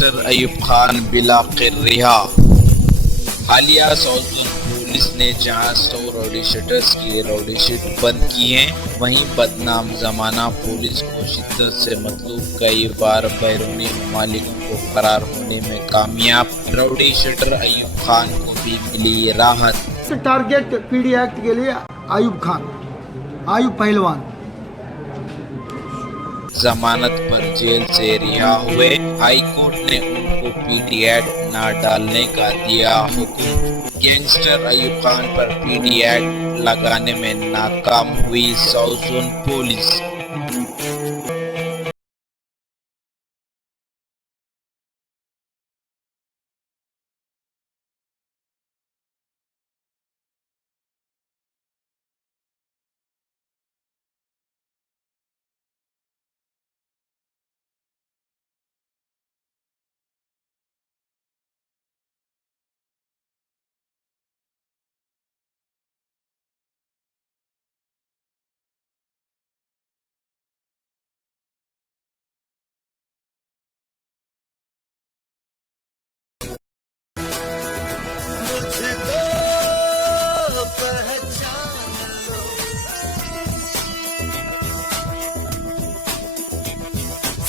Gangster Ayub Khan बिलाखिर रिहा। हालिया south zone police ने जहां 100 रॉडी शूटर्स की रॉडी शीट बंद की है, वहीं बदनाम जमाना पुलिस को शिद्दत से मतलूब कई बार बैरूनी ममालिकों को फरार होने में कामयाब। रॉडी शूटर अयूब खान को भी मिली राहत। टारगेट पीडी एक्ट के लिए अयूब खान, अयूब पहलवान जमानत पर जेल से रिहा हुए। हाई कोर्ट ने उनको पीडी एक्ट न डालने का दिया हुक्म। गैंगस्टर अयूब खान पर पीडी एक्ट लगाने में नाकाम हुई साउथ जोन पुलिस।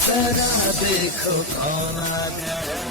जरा देखो कौन आ गया।